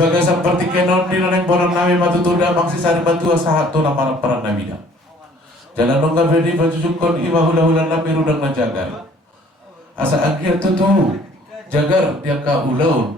Ibaga seperti kenon di naneng bonan nami matutuda mangsi sari batu sahat tu nama para nabi dah. Jalan nongga bedi baju cukon ima hula-hula nabi rudang najagar. Asa akhir tu jagar dia ka ulau.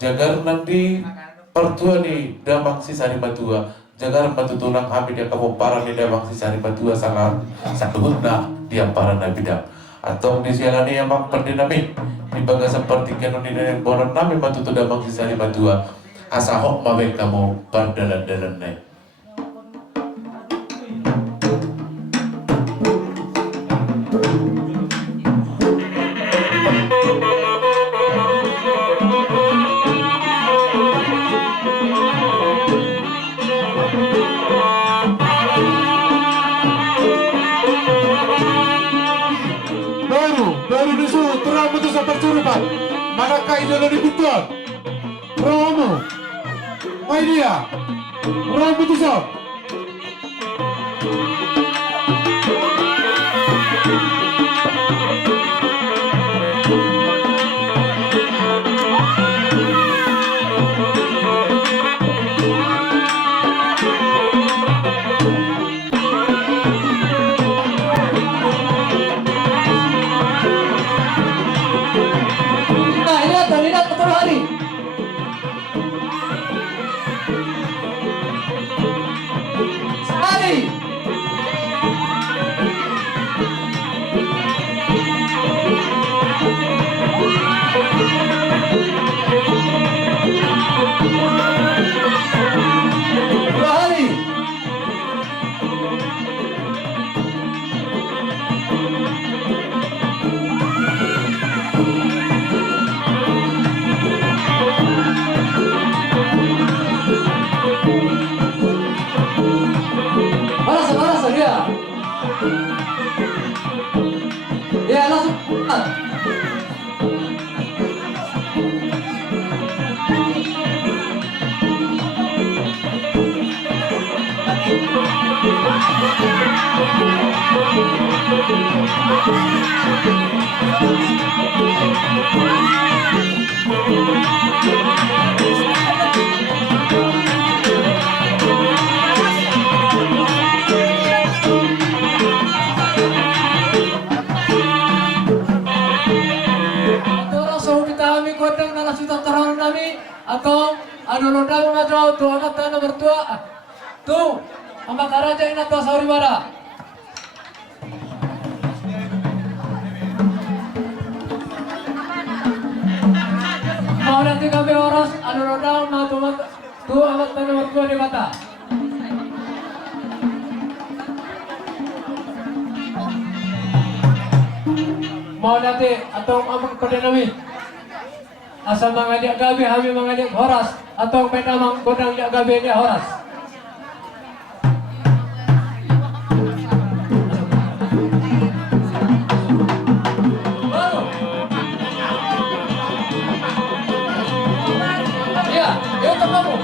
Jagar nanti pertua ni dah mangsi sari batua. Jagar matutulang kami dia kamu para ni dah mangsi sari batua sangat sakubunda dia para nabi dah. Atau di sialani yang perdana nabi ibaga seperti kenon di naneng bonan nami matutuda mangsi sari batua. Asa hok mawe kamu perdalan-dalan naik. Baru disuruh terang putus percurupan. Manakah idola dibutuhkan? Romo, my dia, Romo putusan. Ya langsung. Atau anu nodang ngadraw tu anak tanah mertua tu amak karaja ina tu sauri bara mau nanti kami oros anu nodang na tu anak tanah mertua di mata mau nanti atau amak kodenami asa mangajak gabi kami mangajak horas atau peta manggodang jak gabi dia horas. Iya, itu kamu.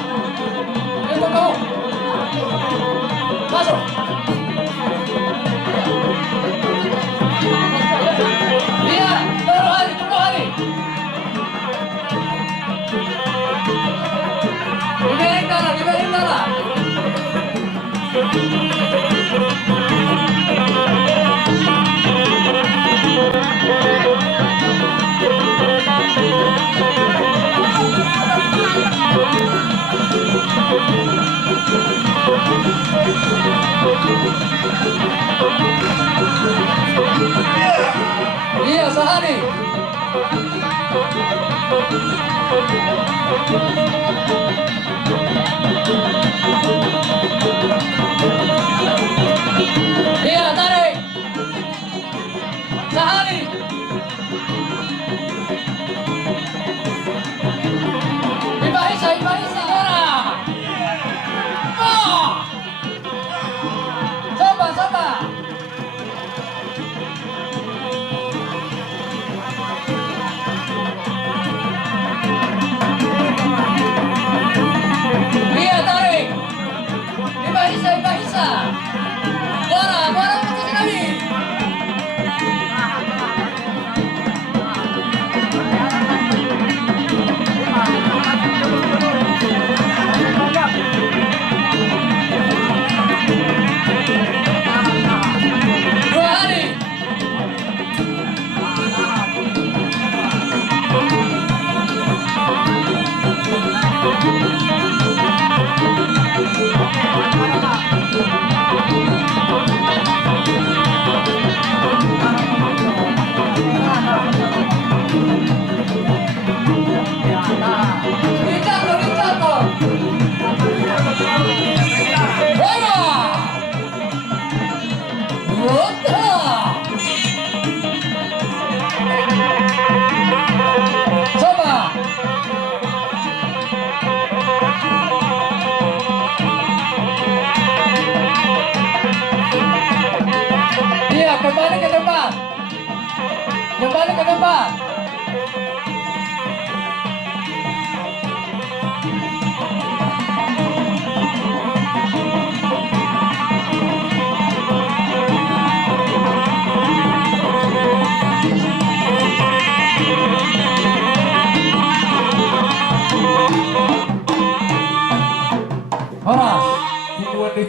Itu kamu. Masuk. Iya, tunggu hari. Liberin darah. Iya, sehari. Iya, tarik. Sehari. Ibahisa, orang. Oh. Coba.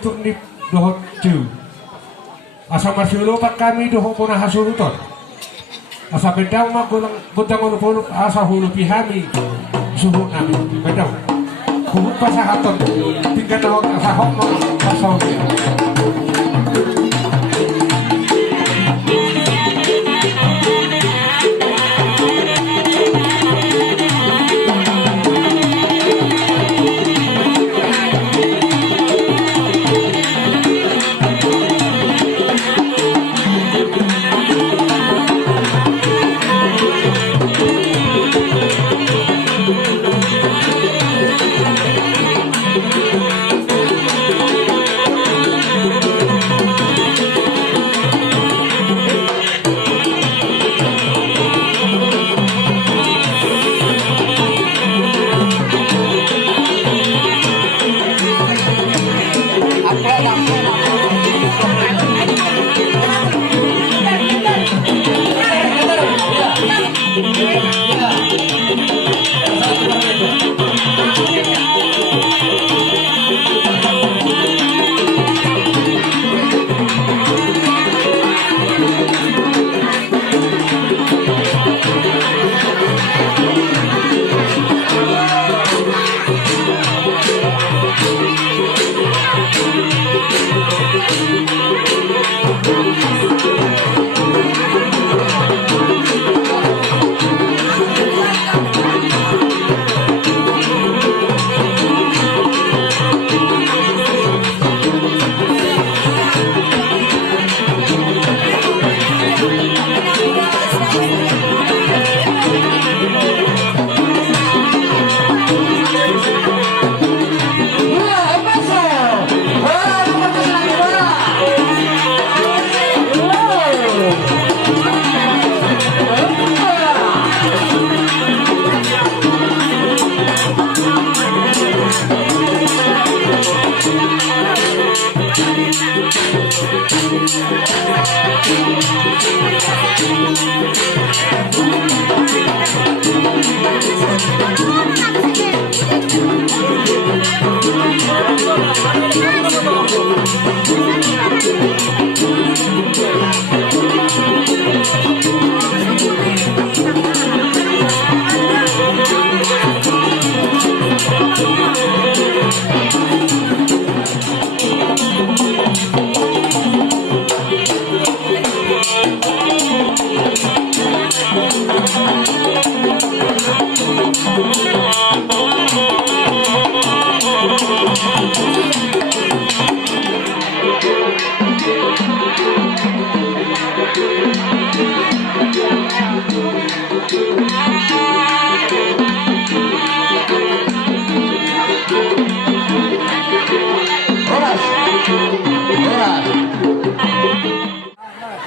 turnip dohot cu. Asa masulo pat kami doho puna hasuruton. Asa pedang mak gudang uluk asa hulu pihami suhu nami pedang. Hubut pasahaton tinggal dohot asa hok mak asa dia.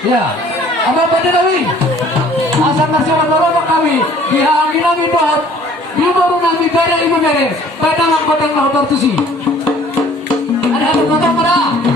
Ya, apa pada nawi? Asal nasihat baru kami dihangin nami buat di baru nami gara ibu mere. Pada mangkoteng lapor tusi. Ada apa kota merah?